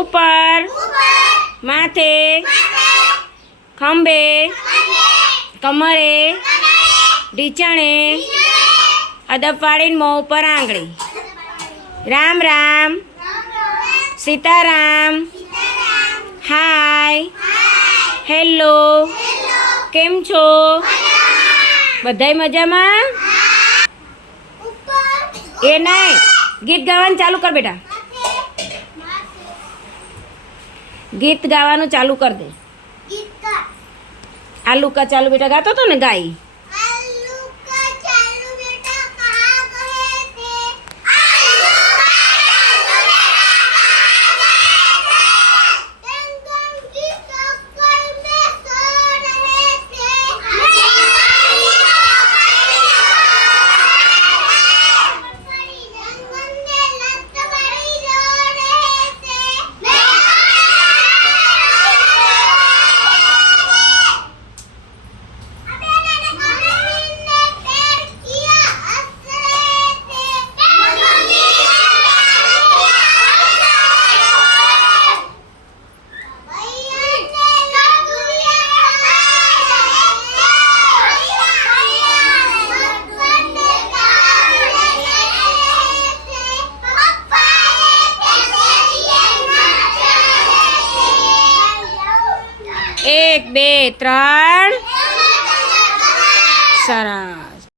ઉપર માથે ખંભે કમરે ઢીચણે અદબ પાડીને મોં ઉપર આંગળી. રામ રામ સીતારામ હાય હેલો કેમ છો? બધાય મજામાં? એ નહીં, ગીત ગાવાનું ચાલુ કર બેટા. ગીત ગાવાનું ચાલુ કર દે. આલુ કા ચાલુ બેટા ગાતો તો ને ગાઈ. એક બે ત્રણ સરસ.